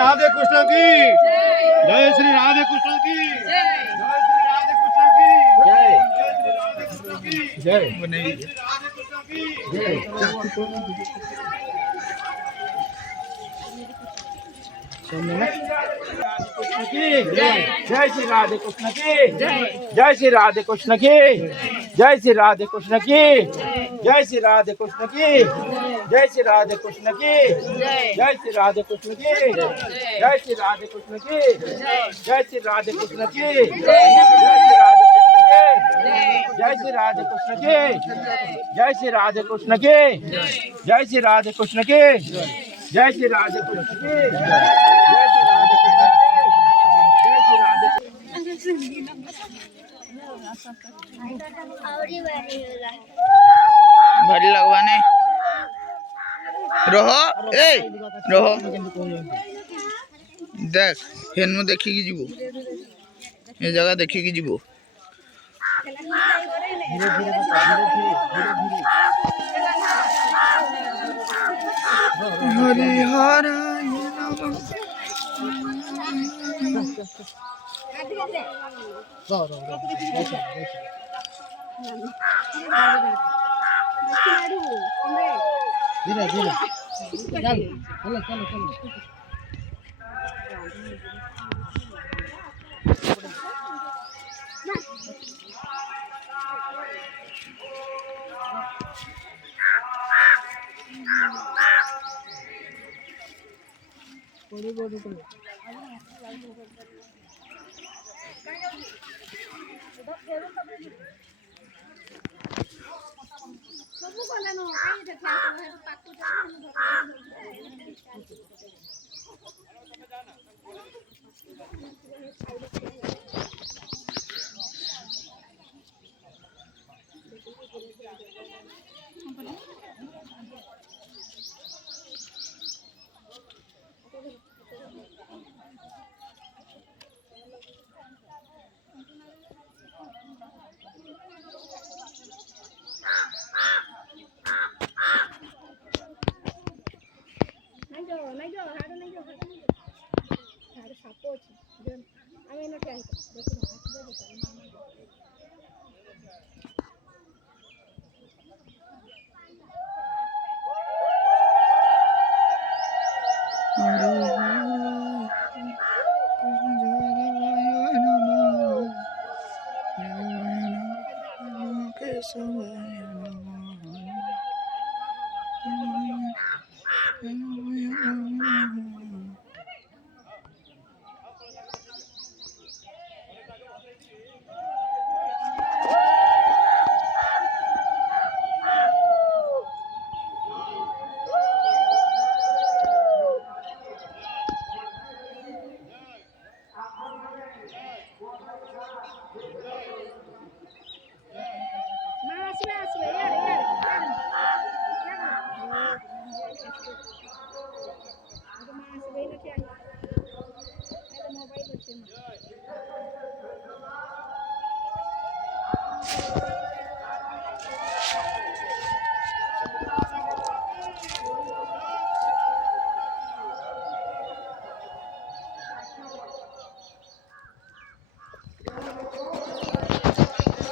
राधे कृष्ण की जय श्री राधे कृष्ण की जय श्री राधे कृष्ण की जय श्री राधे कृष्ण की जय श्री राधे कृष्ण की जय जय श्री राधे कृष्ण की जय श्री राधे कृष्ण की जय श्री राधे कृष्ण की जय श्री राधे कृष्ण की जय श्री राधे कृष्ण की जय श्री राधे कृष्ण की जय श्री राधे कृष्ण की जय श्री राधे कृष्ण की जय श्री राधे कृष्ण की जय श्री राधे कृष्ण की जय श्री राधे कृष्ण की जय श्री राधे कृष्ण की भारी लगवाने रहो रहो देख हेनु देखिकी जीवो ए जगह देखिकी जीवो हरि हराय नमः धीरे धीरे चल चलो चलो चलो